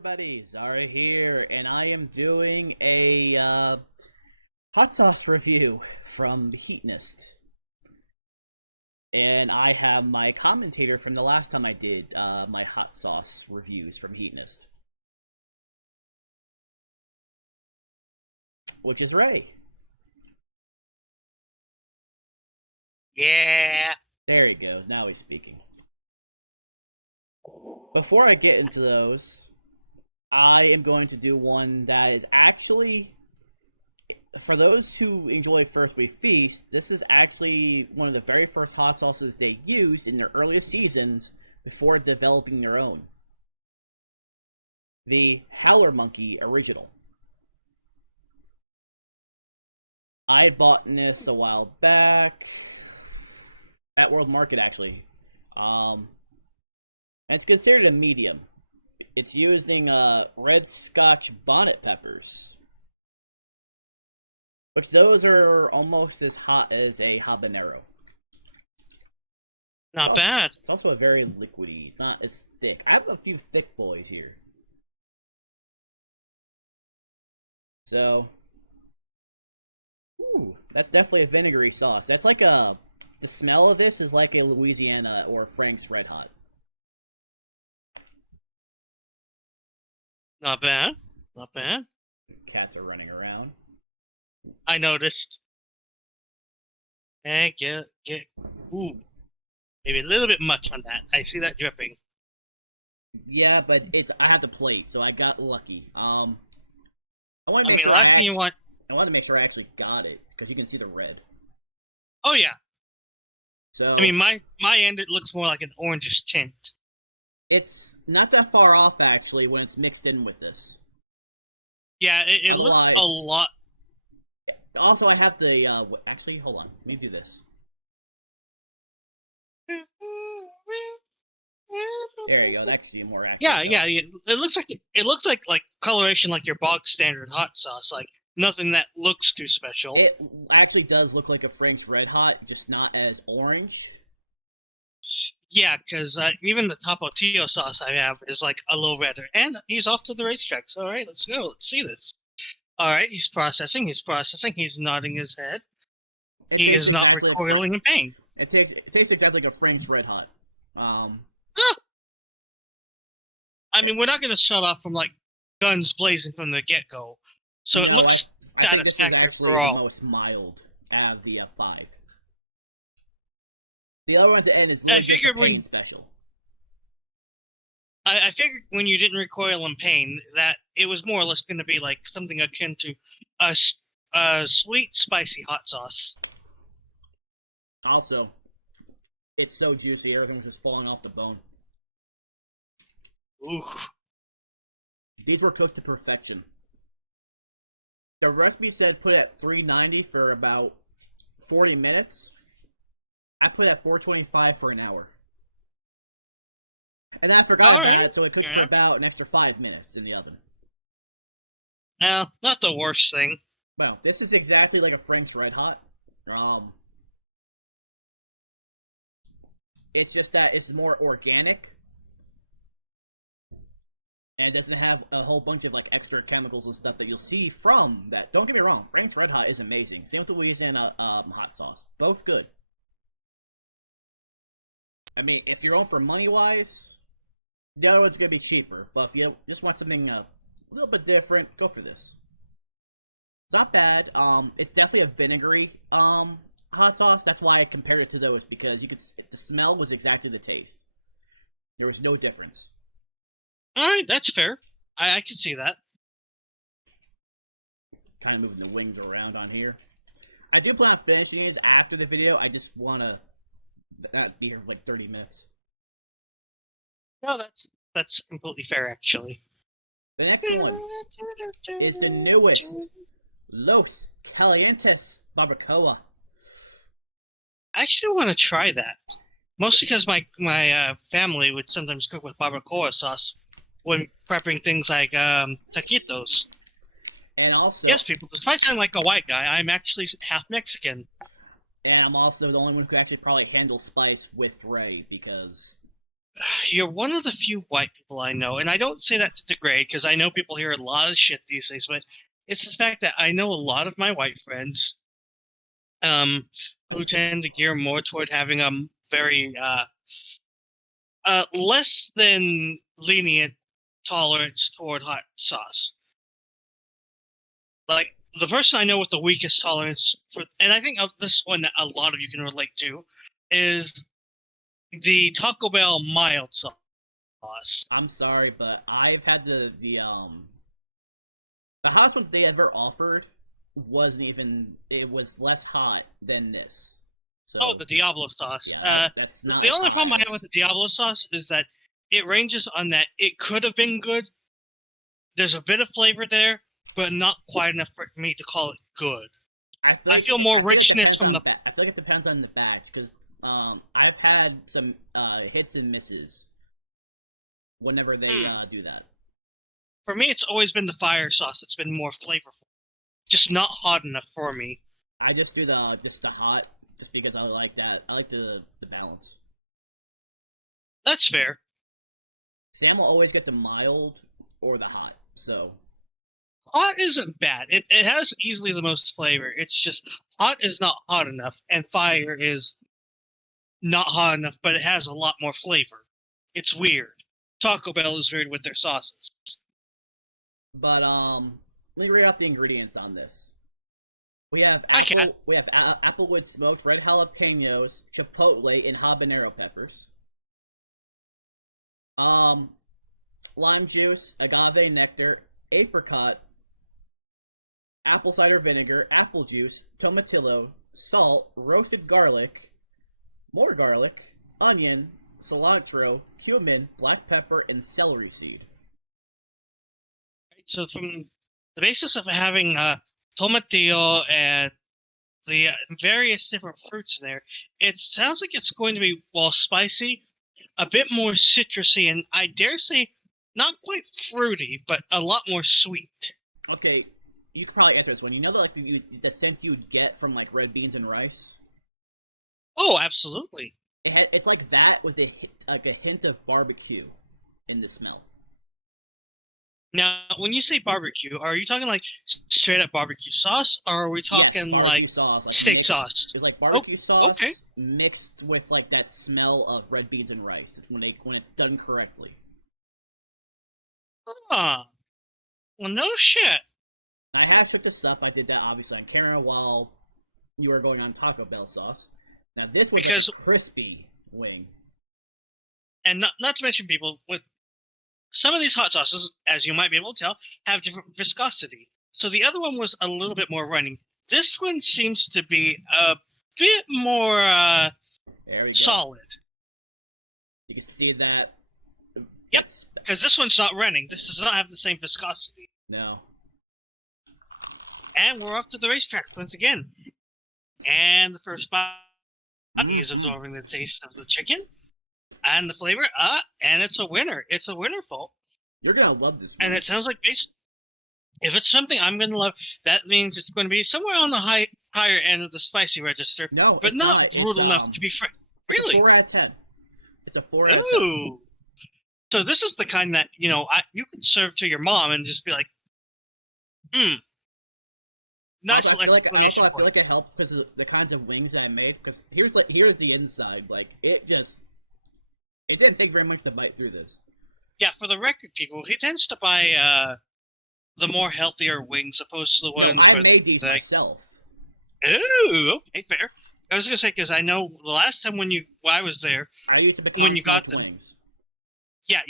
everybody, Zara here, and I am doing a hot sauce review from Heatonist. And I have my commentator from the last time I did my hot sauce reviews from Heatonist, which is Ray. Yeah. There he goes, now he's speaking. Before I get into those, I am going to do one that is actually, for those who enjoy First We Feast, this is actually one of the very first hot sauces they used in their earliest seasons before developing their own. The Howler Monkey Original. I had bought this a while back at World Market, actually. And it's considered a medium. It's using red Scotch bonnet peppers, which those are almost as hot as a habanero. Not bad. It's also a very liquidy. It's not as thick. I have a few thick boys here. So, ooh, that's definitely a vinegary sauce. That's like the smell of this is like a Louisiana or Frank's Red Hot. Not bad. Not bad. Cats are running around. I noticed. And ooh. Maybe a little bit much on that. I see that dripping. Yeah, but I have the plate, so I got lucky. I want to make sure I wanted to make sure I actually got it because you can see the red. Oh yeah. So I mean, my end it looks more like an orangish tint. It's not that far off actually when it's mixed in with this. Yeah, it Otherwise, looks a lot. Also, I have the actually, hold on. Let me do this. There you go. That could be more accurate. Yeah. It looks like coloration like your bog standard hot sauce. Like nothing that looks too special. It actually does look like a Frank's Red Hot, just not as orange. Yeah, because even the Tapatio sauce I have is like a little redder. And he's off to the racetrack. So, all right, let's go. Let's see this. All right, he's processing. He's nodding his head. It tastes exactly like in pain. It tastes exactly like a Frank's Red Hot. Huh. I mean, we're not going to shut off from like guns blazing from the get go. So no, I think this is actually the most mild out of the 5. The other one to end is literally just a pain special. I figured when you didn't recoil in pain that it was more or less going to be like something akin to a sweet, spicy hot sauce. Also, it's so juicy, everything was just falling off the bone. Ooh. These were cooked to perfection. The recipe said put it at 390 for about 40 minutes. I put it at 425 for an hour. And I forgot about it, so it cooked for about an extra 5 minutes in the oven. Well, not the worst thing. Well, this is exactly like a Frank's Red Hot. It's just that it's more organic. And it doesn't have a whole bunch of like extra chemicals and stuff that you'll see from that. Don't get me wrong, Frank's Red Hot is amazing. Same with the Louisiana hot sauce. Both good. I mean, if you're going for money-wise, the other one's going to be cheaper. But if you just want something a little bit different, go for this. It's not bad. It's definitely a vinegary hot sauce. That's why I compared it to those, because you could the smell was exactly the taste. There was no difference. All right, that's fair. I can see that. Kind of moving the wings around on here. I do plan on finishing these after the video. I just want to not be here for like 30 minutes. No, that's completely fair, actually. The next one is the newest Los Calientes Barbacoa. I actually want to try that. Mostly because my family would sometimes cook with barbacoa sauce when prepping things like taquitos. And also, yes, people, despite sounding like a white guy, I'm actually half Mexican. And I'm also the only one who could actually probably handle spice with Ray, because You're one of the few white people I know, and I don't say that to degrade because I know people hear a lot of shit these days, but it's the fact that I know a lot of my white friends who tend to gear more toward having a very less than lenient tolerance toward hot sauce. Like the person I know with the weakest tolerance for, and I think this one that a lot of you can relate to, is the Taco Bell mild sauce. I'm sorry, but I've had the hottest one they ever offered wasn't even. It was less hot than this. So Oh, the Diablo sauce. yeah, that's not the as only hot problem I as. have with the Diablo sauce is that it ranges on that it could have been good. There's a bit of flavor there, but not quite enough for me to call it good. I feel more I think it richness depends from on the. I feel like it depends on the batch because I've had some hits and misses whenever they do that. For me, it's always been the fire sauce. It's been more flavorful, just not hot enough for me. I just do the hot just because I like that. I like the balance. That's fair. Sam will always get the mild or the hot. So Hot isn't bad. It has easily the most flavor. It's just hot is not hot enough, and fire is not hot enough, but it has a lot more flavor. It's weird. Taco Bell is weird with their sauces. but let me read out the ingredients on this. We have Okay. applewood smoked red jalapenos, chipotle, and habanero peppers. Um, lime juice, agave nectar, apricot, apple cider vinegar, apple juice, tomatillo, salt, roasted garlic, more garlic, onion, cilantro, cumin, black pepper, and celery seed. So from the basis of having tomatillo and the various different fruits in there, it sounds like it's going to be, while spicy, a bit more citrusy, and I dare say not quite fruity, but a lot more sweet. Okay, you could probably answer this one. You know the scent you'd get from like red beans and rice. Oh, absolutely. It's like that with like a hint of barbecue in the smell. Now, when you say barbecue, are you talking like straight up barbecue sauce, or are we Yes, talking barbecue like sauce, like steak mixed. sauce? It's like Oh, barbecue okay. sauce mixed with like that smell of red beans and rice when it's done correctly. Huh. Well, no shit. I have shook this up. I did that obviously on camera while you were going on Taco Bell sauce. Now this one's like a Because, crispy wing. and not to mention, people, with some of these hot sauces, as you might be able to tell, have different viscosity. So the other one was a little bit more runny. This one seems to be a bit more There we go. solid. You can see that. Yep. Because this one's not running. This does not have the same viscosity. No. And we're off to the racetracks once again. And the first bite is absorbing the taste of the chicken and the flavor. And it's a winner. It's a winner, folks. You're gonna love this one. And it sounds like if it's something I'm going to love, that means it's going to be somewhere on the higher end of the spicy register. No, but it's not. It's enough to be It's really? a 4 out of 10. It's a 4 out of 10. Ooh. So this is the kind that you can serve to your mom and just be like, Also, I feel like it helped because of the kinds of wings that I made. Because here's the inside. Like it didn't take very much to bite through this. Yeah, for the record, people, he tends to buy the more healthier wings opposed to the ones. No, I made these myself. Ooh, okay, fair. I was gonna say because I know the last time when I was there, I used the pecan smoked wings. Yeah,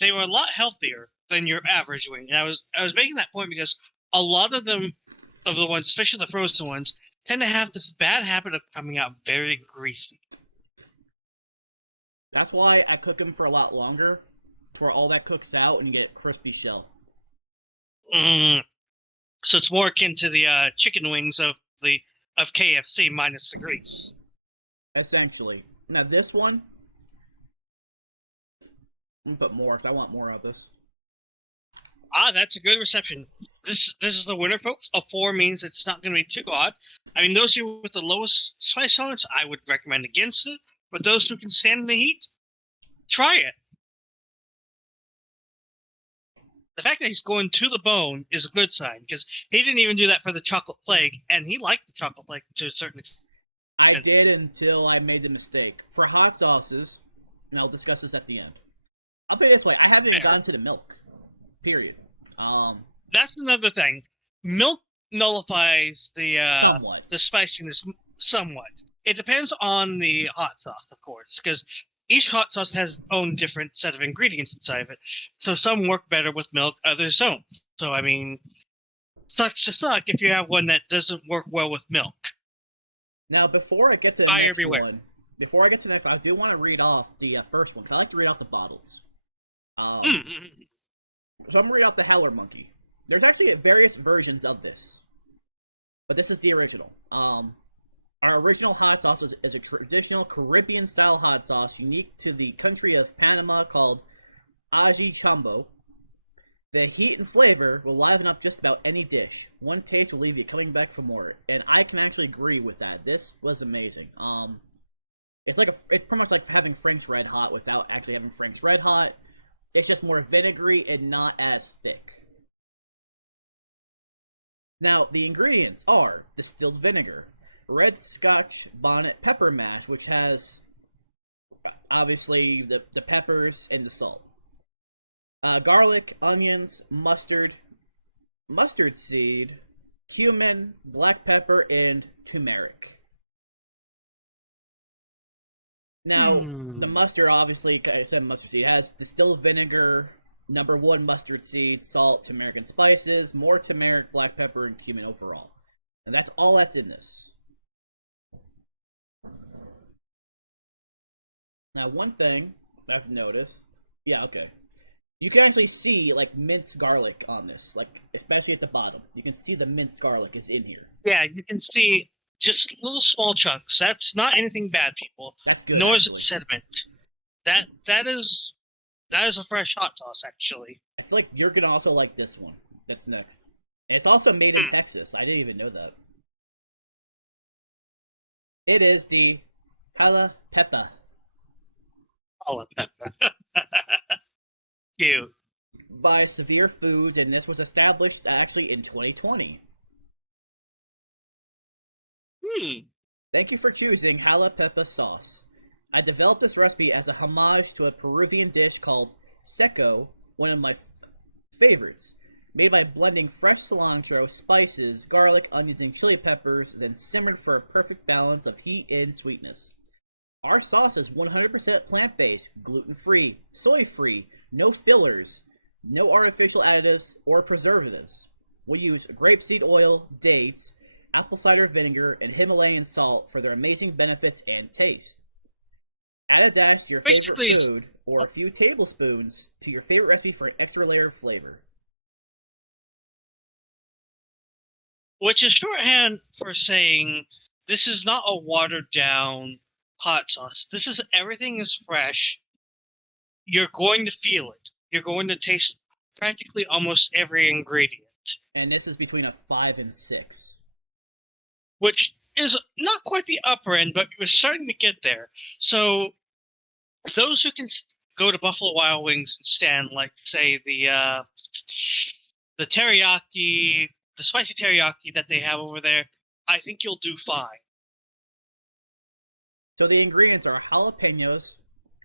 they were a lot healthier than your average wing, and I was making that point because a lot of them, of the ones, especially the frozen ones, tend to have this bad habit of coming out very greasy. That's why I cook them for a lot longer, to where all that cooks out and you get a crispy shell. So it's more akin to the chicken wings of KFC minus the grease. Essentially. Now this one, I'm gonna put more because I want more of this. That's a good reception. This is the winner, folks. A 4 means it's not going to be too odd. I mean, those of you with the lowest spice tolerance, I would recommend against it. But those who can stand the heat, try it. The fact that he's going to the bone is a good sign, because he didn't even do that for the chocolate plague, and he liked the chocolate plague to a certain extent. I did until I made the mistake. For hot sauces, and I'll discuss this at the end. I'll put it this way: I haven't even gone to the milk. Period. That's another thing. Milk nullifies somewhat the spiciness somewhat. It depends on the hot sauce, of course, because each hot sauce has its own different set of ingredients inside of it. So some work better with milk, others don't. So I mean, sucks to suck if you have one that doesn't work well with milk. Now, before I get to the Buyer next beware. one, I do want to read off the first one because I like to read off the bottles. So I'm gonna read off the Howler monkey. There's actually various versions of this, but this is the original. Our original hot sauce is a traditional Caribbean-style hot sauce unique to the country of Panama called ají chambo. The heat and flavor will liven up just about any dish. One taste will leave you coming back for more, and I can actually agree with that. This was amazing. It's pretty much like having Frank's Red Hot without actually having Frank's Red Hot. It's just more vinegary and not as thick. Now, the ingredients are distilled vinegar, red Scotch bonnet pepper mash, which has obviously the peppers and the salt, garlic, onions, mustard seed, cumin, black pepper, and turmeric. Now, the mustard, obviously, I said mustard seed, has distilled vinegar, number 1 mustard seed, salt, turmeric, and spices, more turmeric, black pepper, and cumin overall. And that's all that's in this. Now, one thing I've noticed, you can actually see like minced garlic on this, like especially at the bottom. You can see the minced garlic is in here. Yeah, you can see just little small chunks. That's not anything bad, people. That's good. Nor actually. is it sediment. That is a fresh hot sauce, actually. I feel like you're gonna also like this one. That's next. And it's also made in Texas. I didn't even know that. It is the jalapeno. Jalapeno. Cute. By Severe Foods, and this was established actually in 2020. Thank you for choosing jalapeno sauce. I developed this recipe as a homage to a Peruvian dish called seco, one of my favorites, made by blending fresh cilantro, spices, garlic, onions, and chili peppers, then simmered for a perfect balance of heat and sweetness. Our sauce is 100% plant-based, gluten-free, soy-free, no fillers, no artificial additives or preservatives. We use grapeseed oil, dates, apple cider vinegar, and Himalayan salt for their amazing benefits and taste. Add a dash to your favorite food, or a few tablespoons to your favorite recipe for an extra layer of flavor. Which is shorthand for saying this is not a watered down hot sauce. This is everything is fresh. You're going to feel it. You're going to taste practically almost every ingredient. And this is between a 5 and 6. Which is not quite the upper end, but we're starting to get there. So those who can go to Buffalo Wild Wings and stand, like, say, the teriyaki, the spicy teriyaki that they have over there, I think you'll do fine. So the ingredients are jalapenos,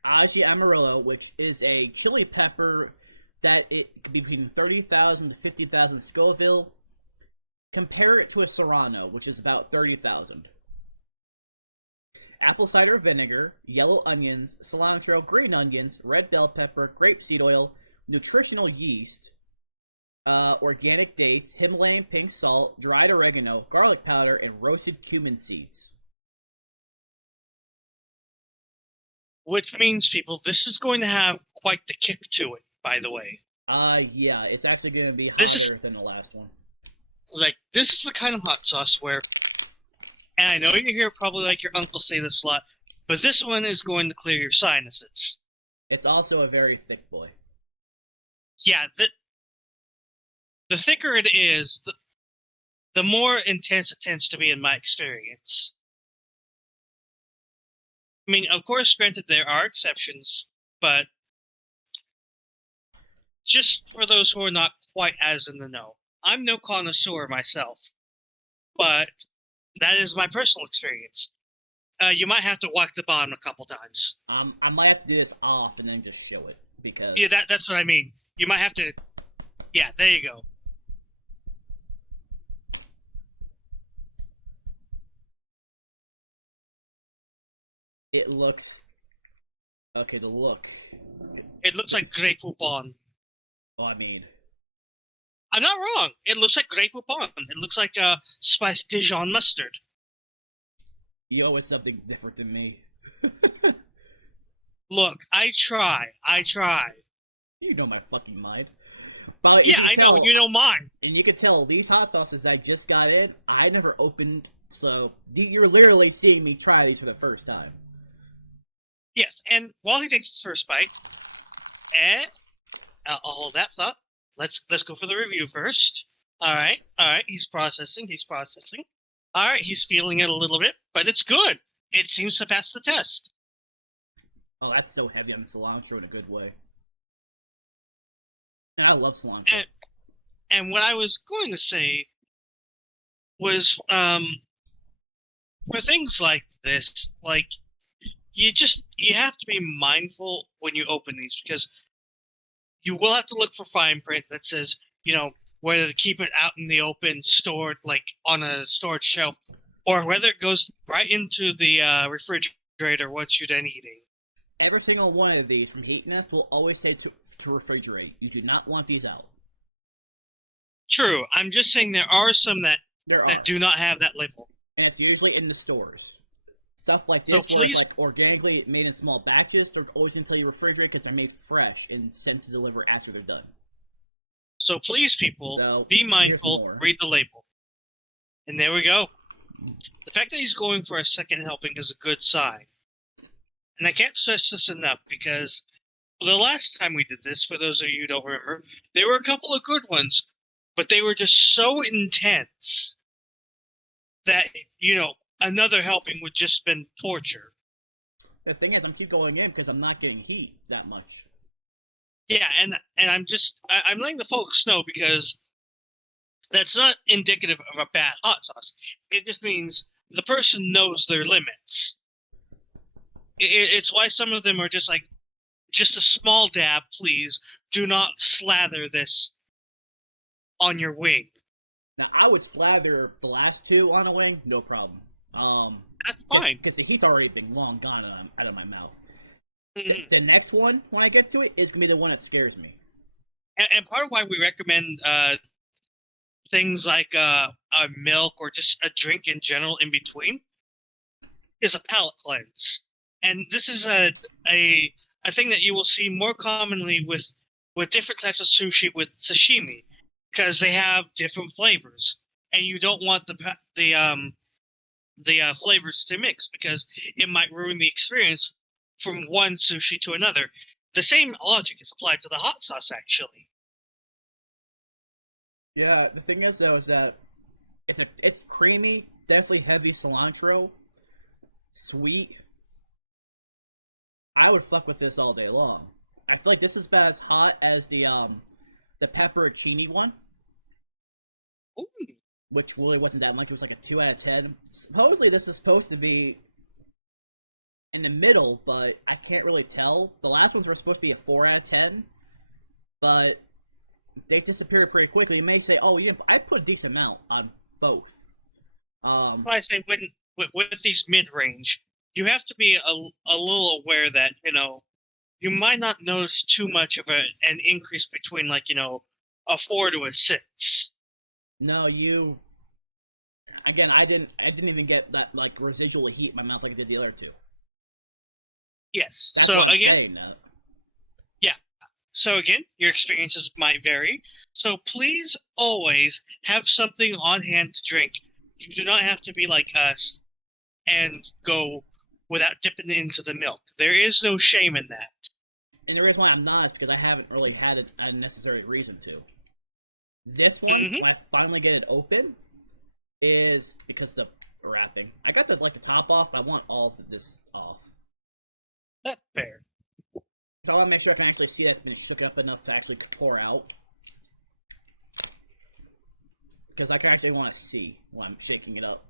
ají amarillo, which is a chili pepper that it could be between 30,000 to 50,000 Scoville. Compare it to a serrano, which is about 30,000. Apple cider vinegar, yellow onions, cilantro, green onions, red bell pepper, grapeseed oil, nutritional yeast, organic dates, Himalayan pink salt, dried oregano, garlic powder, and roasted cumin seeds. Which means, people, this is going to have quite the kick to it, by the way. Yeah, it's actually going to be hotter than the last one. Like, this is the kind of hot sauce where, and I know you hear probably like your uncle say this a lot, but this one is going to clear your sinuses. It's also a very thick boy. Yeah, the thicker it is, the more intense it tends to be in my experience. I mean, of course, granted, there are exceptions. But just for those who are not quite as in the know, I'm no connoisseur myself, but that is my personal experience. You might have to walk the bottom a couple times. I might have to do this off and then just show it because Yeah, that's what I mean. You might have to. Yeah, there you go. it looks okay. The look. It looks like Grey Poupon. Oh, I mean, I'm not wrong. It looks like Grey Poupon. It looks like spiced Dijon mustard. yo, it's something different than me. Look, I try. You know my fucking mind. But if Yeah, you I tell, know, you know mine. and you can tell these hot sauces I just got in, I never opened. So you're literally seeing me try these for the first time. Yes, and while he takes his first bite, I'll hold that thought. Let's go for the review first. All right. He's processing. All right, he's feeling it a little bit, but it's good. It seems to pass the test. Oh, that's so heavy on the cilantro in a good way. And I love cilantro. And what I was going to say was, for things like this, like you have to be mindful when you open these because you will have to look for fine print that says, whether to keep it out in the open, stored like on a storage shelf, or whether it goes right into the refrigerator once you're done eating. Every single one of these from Heatonist will always say to refrigerate. You do not want these out. True. I'm just saying there are some that do not have that label. And it's usually in the stores. Stuff like this, where it's like organically made in small batches, they're always going to tell you refrigerate because they're made fresh and sent to deliver after they're done. So please, people, be mindful, read the label. And there we go. The fact that he's going for a second helping is a good sign. And I can't stress this enough because the last time we did this, for those of you who don't remember, there were a couple of good ones, but they were just so intense that, another helping would just been torture. The thing is, I'm keep going in because I'm not getting heat that much. Yeah, and I'm letting the folks know because that's not indicative of a bad hot sauce. It just means the person knows their limits. It's why some of them are just like, just a small dab, please. Do not slather this on your wing. Now, I would slather the last two on a wing, no problem. That's fine. Because the heat's already been long gone out of my mouth. The next one, when I get to it, is going to be the one that scares me. And part of why we recommend things like a milk or just a drink in general in between is a palate cleanse. And this is a thing that you will see more commonly with different types of sushi with sashimi, because they have different flavors, and you don't want the flavors to mix because it might ruin the experience from one sushi to another. The same logic is applied to the hot sauce, actually. Yeah, the thing is though is that it's creamy, definitely heavy cilantro, sweet. I would fuck with this all day long. I feel like this is about as hot as the pepperoncini one. Ooh. Which really wasn't that much. It was like a 2 out of 10. Supposedly this is supposed to be in the middle, but I can't really tell. The last ones were supposed to be a 4 out of 10, but they disappeared pretty quickly. You may say, "Oh, you didn't." I put a decent amount on both. I say with these mid-range, you have to be a little aware that you might not notice too much of an increase between a 4 to a 6. No, you. Again, I didn't even get that like residual heat in my mouth like I did the other two. Yes, that's what I'm saying. Yeah. So again, your experiences might vary. So please always have something on hand to drink. You do not have to be like us and go without dipping into the milk. There is no shame in that. And the reason why I'm not is because I haven't really had a necessary reason to. This one, when I finally get it open, is because of the wrapping. I got the top off, but I want all of this off. That's fair. So I want to make sure I can actually see that's been shook up enough to actually pour out. Because I can actually want to see when I'm shaking it up.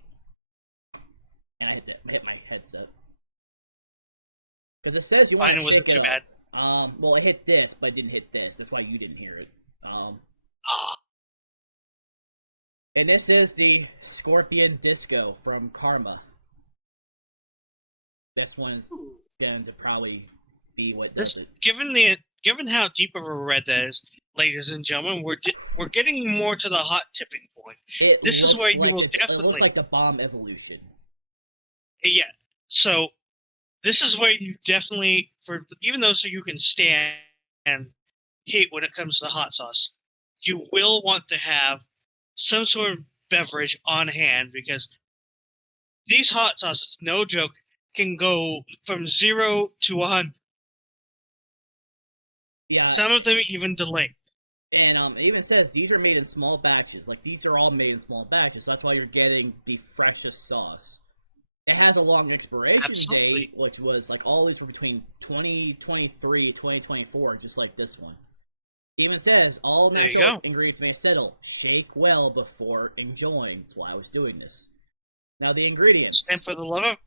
And I hit my headset. Because it says you want to shake it up. Well, it hit this, but it didn't hit this. That's why you didn't hear it. And this is the Scorpion Disco from Karma. This one's going to probably be what does it. Given how deep of a red that is, ladies and gentlemen, we're getting more to the hot tipping point. It looks like the bomb evolution. Yeah. So this is where you definitely, even though you can stand and hate when it comes to the hot sauce, you will want to have some sort of beverage on hand, because these hot sauces, no joke, can go from 0 to 100. Yeah. Some of them even delayed. And it even says these are made in small batches. Like, these are all made in small batches. So that's why you're getting the freshest sauce. It has a long expiration date, which was like all these were between 2023 2024, just like this one. It even says all natural ingredients may settle. Shake well before enjoying. That's why I was doing this. Now the ingredients. And for the love of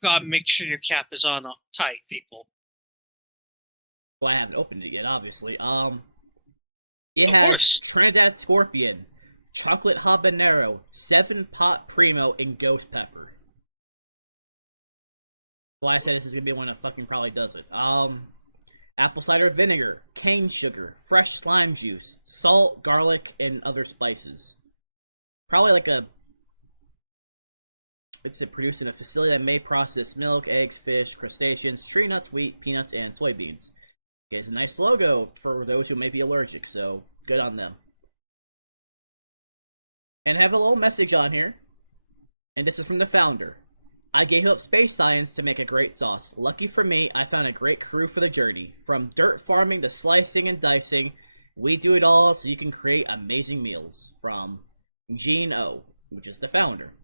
God, make sure your cap is on tight, people. Well, I haven't opened it yet, obviously. It has Trinidad Scorpion, Chocolate Habanero, 7-Pot Primo, and Ghost Pepper. Well, I said this is gonna be one that fucking probably does it. Apple cider vinegar, cane sugar, fresh lime juice, salt, garlic, and other spices. Probably like it's produced in a facility that may process milk, eggs, fish, crustaceans, tree nuts, wheat, peanuts, and soybeans. It's a nice logo for those who may be allergic, so good on them. And I have a little message on here. And this is from the founder. I gave up space science to make a great sauce. Lucky for me, I found a great crew for the journey. From dirt farming to slicing and dicing, we do it all so you can create amazing meals. From Gene O, which is the founder.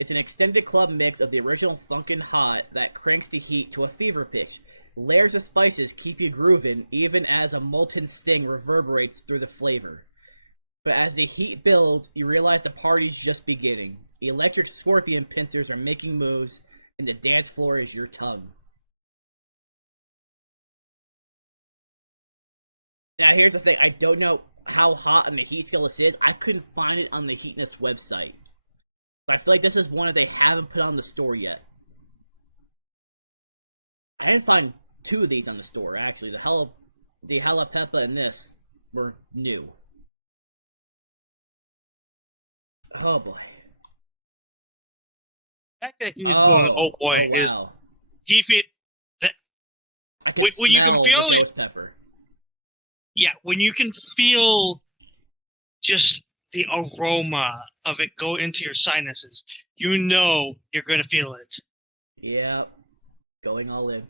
It's an extended club mix of the original Funkin' Hot that cranks the heat to a fever pitch. Layers of spices keep you grooving, even as a molten sting reverberates through the flavor. But as the heat builds, you realize the party's just beginning. Electric scorpion pincers are making moves, and the dance floor is your tongue. Now here's the thing, I don't know how hot on the heat scale this is. I couldn't find it on the Heatonist website. But I feel like this is one that they haven't put on the store yet. I didn't find 2 of these on the store, actually. The Jalapeppa and this were new. Oh boy. Oh boy. Wow. I can when smell the ghost pepper. Yeah, when you can feel just the aroma of it go into your sinuses, you know you're going to feel it. Yep. Going all in.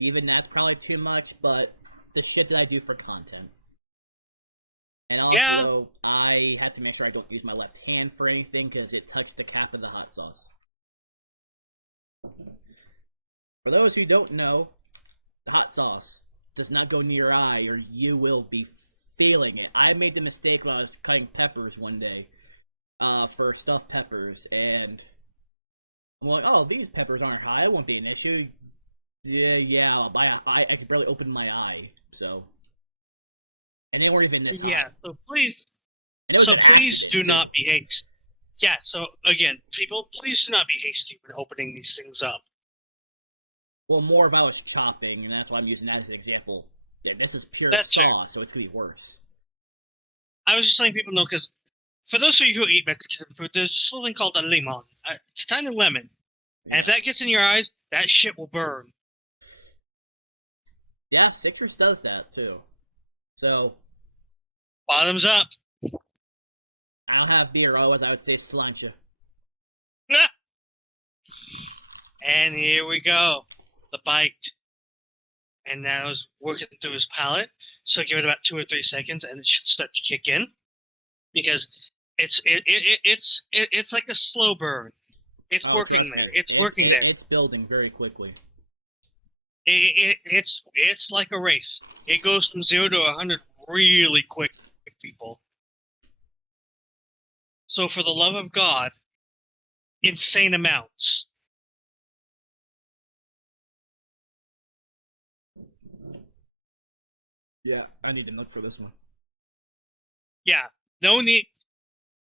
Even that's probably too much, but the shit that I do for content. And also, I had to make sure I don't use my left hand for anything, because it touched the cap of the hot sauce. For those who don't know, the hot sauce does not go near your eye, or you will be feeling it. I made the mistake when I was cutting peppers one day, for stuffed peppers, and I'm like, oh, these peppers aren't high, it won't be an issue. Yeah, I could barely open my eye, so... And they weren't even this hot. So please... And it was an accident, please do not be hasty. Yeah, so again, people, please do not be hasty when opening these things up. Well, more if I was chopping, and that's why I'm using that as an example. Yeah, this is pure sauce, so it's gonna be worse. I was just letting people know, because for those of you who eat Mexican food, there's something called a limon. It's tiny lemon. And if that gets in your eyes, that shit will burn. Yeah, citrus does that, too. So... Bottoms up. I don't have beer, otherwise I would say slancha. And here we go. The bite. And now it's working through his palate. So give it about 2 or 3 seconds, and it should start to kick in. Because it's like a slow burn. It's Oh, working trust there. me, It's working there. it's building very quickly. It's like a race. It goes from 0 to 100 really quick, people. So for the love of God, insane amounts. Yeah, I need to look for this one. Yeah, no need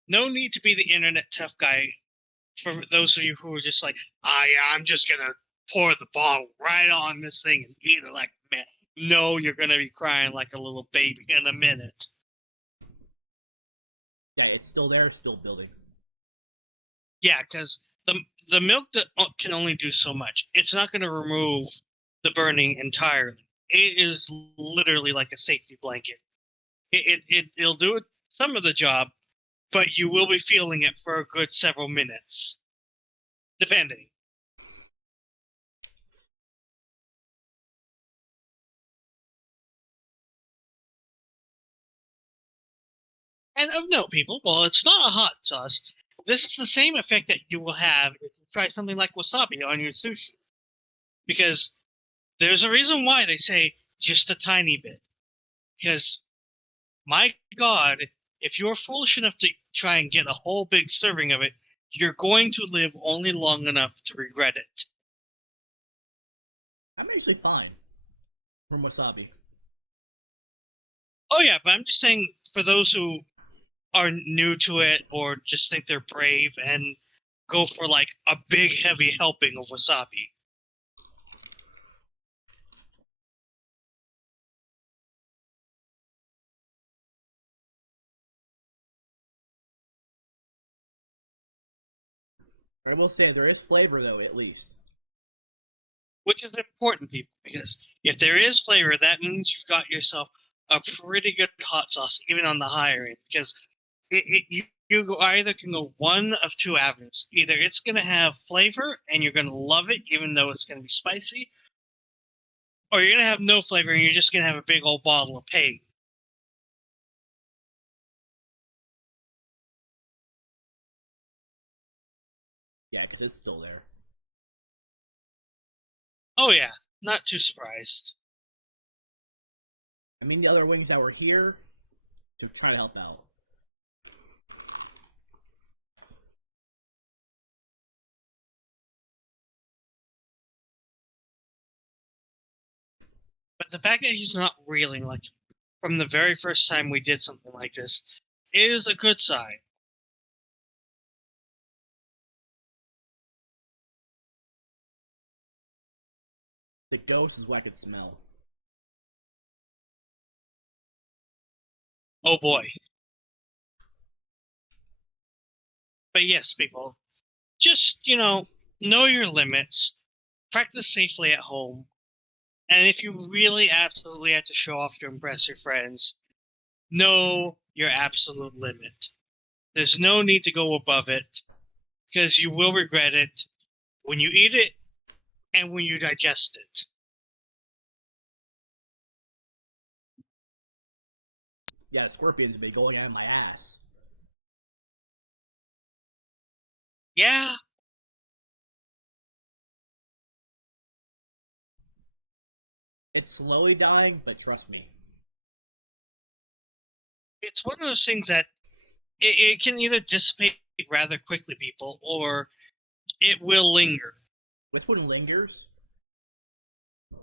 to be the internet tough guy. For those of you who are just like, I'm just gonna pour the ball right on this thing and eat it like man. No, you're gonna be crying like a little baby in a minute. Yeah, it's still there, still building. Yeah, because the milk can only do so much. It's not going to remove the burning entirely. It is literally like a safety blanket. It'll do some of the job, but you will be feeling it for a good several minutes, depending. And of note, people, while it's not a hot sauce, this is the same effect that you will have if you try something like wasabi on your sushi. Because there's a reason why they say just a tiny bit. Because, my God, if you're foolish enough to try and get a whole big serving of it, you're going to live only long enough to regret it. I'm actually fine from wasabi. Oh, yeah, but I'm just saying for those who are new to it or just think they're brave and go for like a big, heavy helping of wasabi. I will say there is flavor though, at least. Which is important, people, because if there is flavor, that means you've got yourself a pretty good hot sauce, even on the higher end. Because you either can go one of two avenues. Either it's going to have flavor and you're going to love it, even though it's going to be spicy, or you're going to have no flavor and you're just going to have a big old bottle of pain. Yeah, because it's still there. Oh, yeah, not too surprised. I mean, the other wings that were here to try to help out. But the fact that he's not reeling, like, from the very first time we did something like this, is a good sign. The ghost is what I could smell. Oh boy. But yes, people, just, know your limits, practice safely at home, and if you really absolutely have to show off to impress your friends, know your absolute limit. There's no need to go above it, because you will regret it when you eat it and when you digest it. Yeah, the scorpions have been going out of my ass. Yeah, It's slowly dying, but trust me. it's one of those things that it can either dissipate rather quickly, people, or it will linger. This one lingers.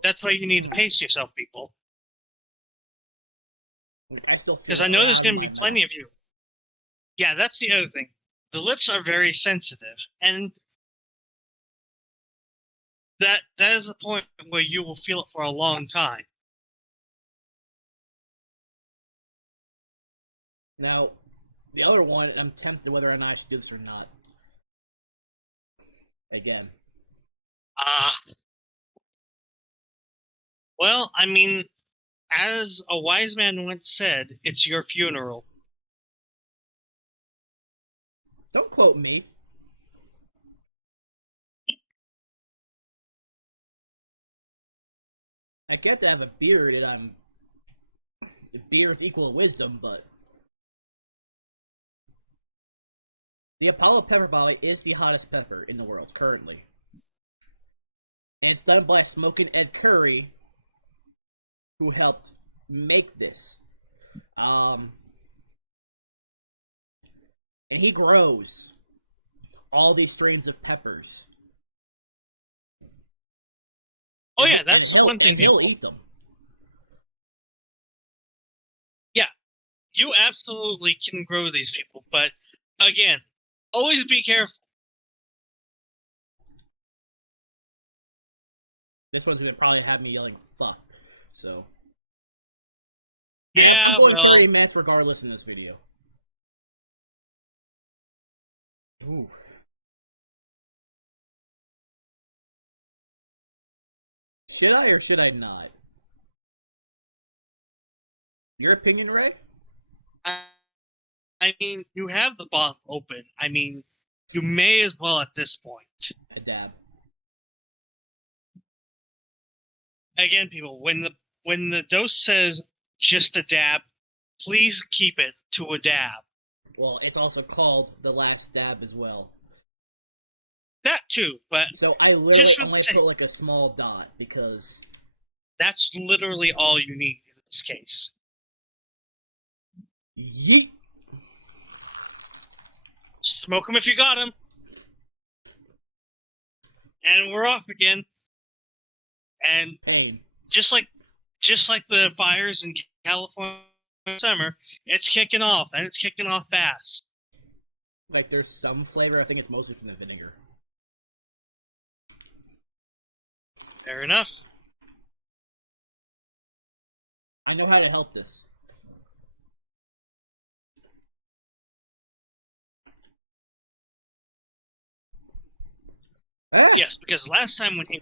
That's why you need to pace yourself, people. Like, I still feel Because it I know there's around going to my be mouth. plenty of you. Yeah, that's the other thing. The lips are very sensitive, and that is the point where you will feel it for a long time. Now, the other one, I'm tempted whether or not I should do this or not. Again. Ah, well, I mean, as a wise man once said, it's your funeral. Don't quote me. I get to have a beard and beards equal wisdom, but The Apollo pepper barley is the hottest pepper in the world currently. And it's done by Smokin' Ed Curry, who helped make this. And he grows all these strains of peppers. Oh and yeah, that's he'll eat them. Yeah, you absolutely can grow these people, but again, always be careful. This one's gonna probably have me yelling "fuck," so. And Yeah, I'm going 30 minutes regardless in this video. Ooh. Should I or should I not? Your opinion, Ray? I mean, you have the bottle open. I mean, you may as well at this point. A dab. Again, people, when the dose says just a dab, please keep it to a dab. Well, it's also called the last dab as well. That too, but so I literally only put like a small dot because that's literally all you need in this case. Yeet. Smoke them if you got them. And we're off again. And pain. Just like the fires in California summer, it's kicking off, and it's kicking off fast. Like there's some flavor. I think it's mostly from the vinegar. Fair enough. I know how to help this. Ah! Yes, because last time when he...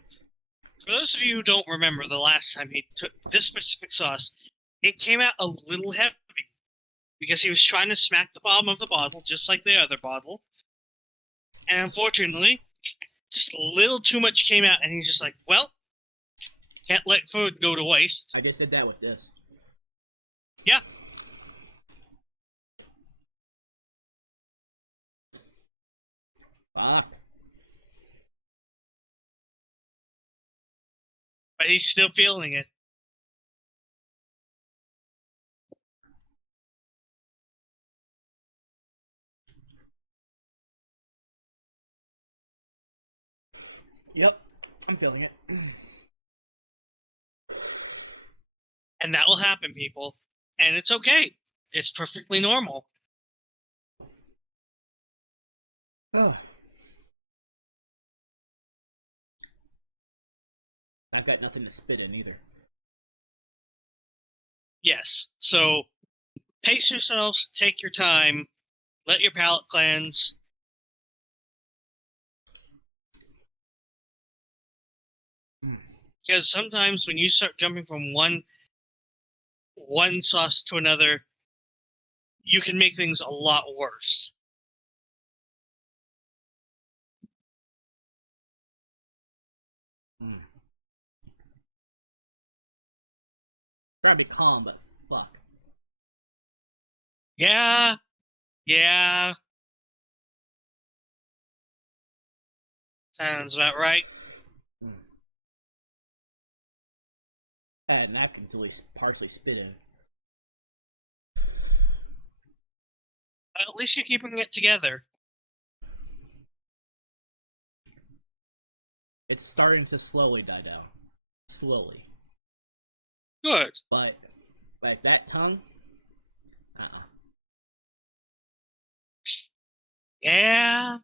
For those of you who don't remember, the last time he took this specific sauce, it came out a little heavy. Because he was trying to smack the bottom of the bottle, just like the other bottle. And unfortunately, just a little too much came out, and he's just like, well, can't let food go to waste. I just did that with this. Yeah. Fuck. But he's still feeling it. Yep, I'm feeling it. And that will happen, people. And it's okay. It's perfectly normal. I've got nothing to spit in either. Yes. So, pace yourselves, take your time, let your palate cleanse. Because sometimes when you start jumping from one sauce to another, you can make things a lot worse. Try to be calm, but fuck. Yeah. Sounds about right. I had a napkin until he partially spit in. At least you're keeping it together. It's starting to slowly die down. Slowly. Good. But, like, that tongue? Yeah.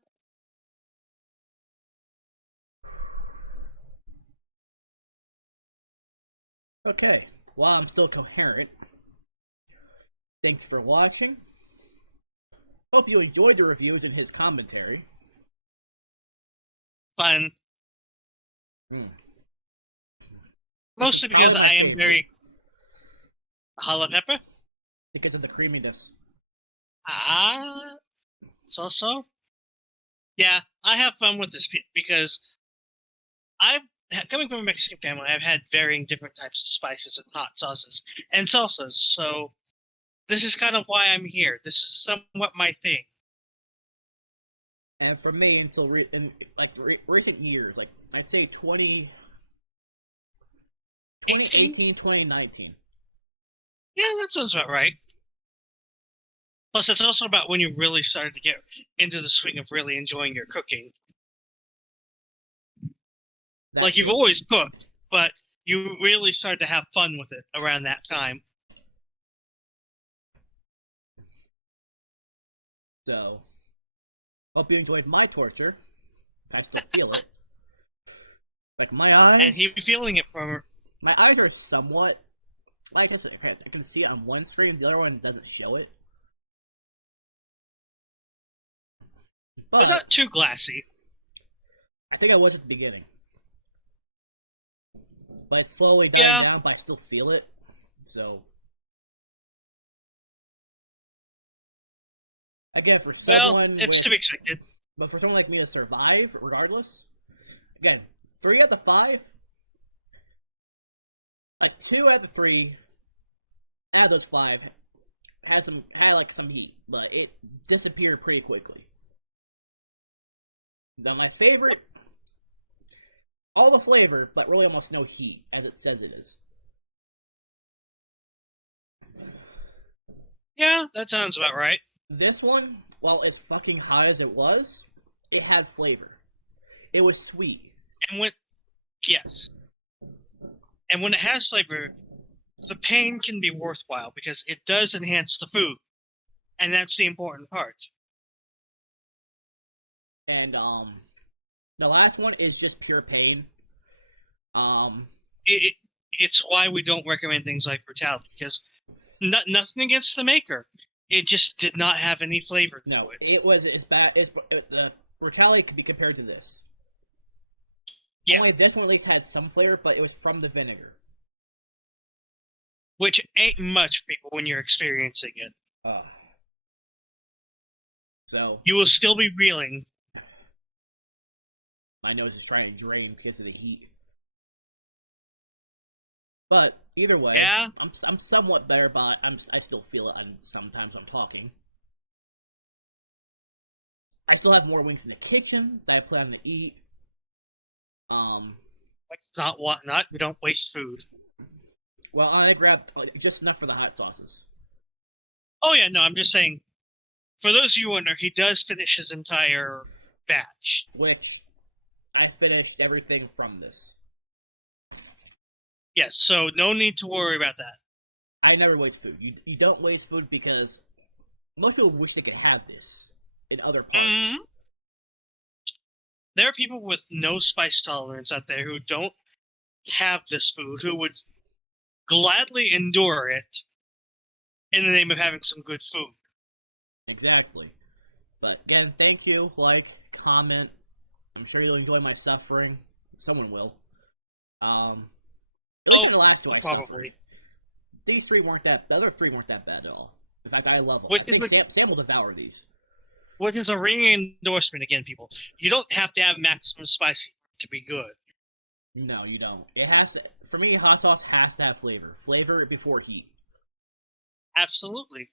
Okay, while I'm still coherent, thanks for watching. Hope you enjoyed the reviews and his commentary. Fun. This is probably my favorite. Jalapeno pepper? Because of the creaminess. So? Yeah, I have fun with this because coming from a Mexican family, I've had varying different types of spices and hot sauces and salsas, so this is kind of why I'm here. This is somewhat my thing. And for me, until recent years, like I'd say 2018, 2019. Yeah, that sounds about right. Plus, it's also about when you really started to get into the swing of really enjoying your cooking. That like, you've too. always cooked, but you really started to have fun with it around that time. So, hope you enjoyed my torture. I still feel it. Like my And eyes, he feeling it from my eyes are somewhat like I can see it on one screen, the other one doesn't show it. but But not too glassy. I think I was at the beginning. But it's slowly dying Yeah. down, but I still feel it. So again, for someone it's with to be expected. but for someone like me to survive, regardless, again, 3 out of the 5, like 2 out of the 3 out of those 5 had like some heat, but it disappeared pretty quickly. Now my favorite, all the flavor, but really almost no heat, as it says it is. Yeah, that sounds about right. This one, while as fucking hot as it was, it had flavor. It was sweet. And when yes, and when it has flavor, the pain can be worthwhile because it does enhance the food, and that's the important part. And the last one is just pure pain. Um It, it's why we don't recommend things like brutality because nothing against the maker. It just did not have any flavor to no, it. it was as bad as the brutality could be compared to this. Yeah. Only this one at least had some flavor, but it was from the vinegar. Which ain't much, people, when you're experiencing it. So You will still be reeling. my nose is trying to drain because of the heat. But either way, Yeah. I'm somewhat better, but I still feel it. Sometimes I'm talking. I still have more wings in the kitchen that I plan to eat. Like, not whatnot. We don't waste food. Well, I grabbed just enough for the hot sauces. Oh yeah, no, I'm just saying. For those of you who wonder, he does finish his entire batch. Which I finished everything from this. Yes, so no need to worry about that. I never waste food. You don't waste food because most people wish they could have this in other parts. Mm-hmm. There are people with no spice tolerance out there who don't have this food, who would gladly endure it in the name of having some good food. Exactly. But again, thank you. Like, comment. I'm sure you'll enjoy my suffering. Someone will. At least in the last 2 I probably. suffered. These 3 weren't that. The other 3 weren't that bad at all. In fact, I love them. I think Sam will devour these. Which is a ringing endorsement again, people. You don't have to have maximum spicy to be good. No, you don't. It has to. For me, hot sauce has to have flavor. Flavor before heat. Absolutely.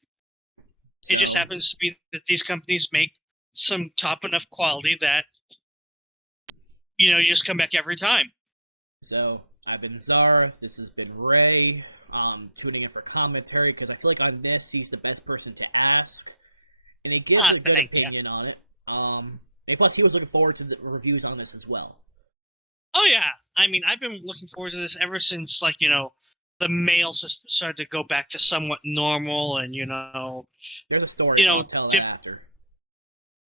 So, it just happens to be that these companies make some top enough quality that you just come back every time. So I've been Zara. This has been Ray. Tuning in for commentary because I feel like on this he's the best person to ask, and he gives a good opinion on it. And plus, he was looking forward to the reviews on this as well. Oh yeah, I mean, I've been looking forward to this ever since, like, the mail system started to go back to somewhat normal, and there's a story, but I'll tell that after.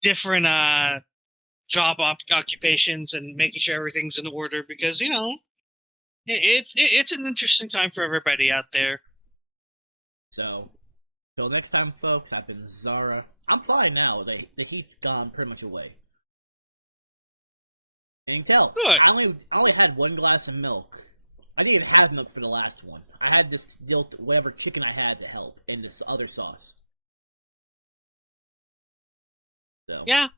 Different job occupations and making sure everything's in order because it's an interesting time for everybody out there. So, till next time, folks. I've been Zara. I'm fine now. The heat's gone pretty much away. And you can tell, Good. I only had 1 glass of milk. I didn't even have milk for the last one. I had to deal with whatever chicken I had to help in this other sauce. So yeah,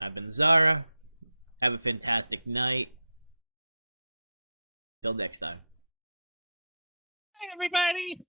I've been Zara. Have a fantastic night. Till next time. Hi, everybody.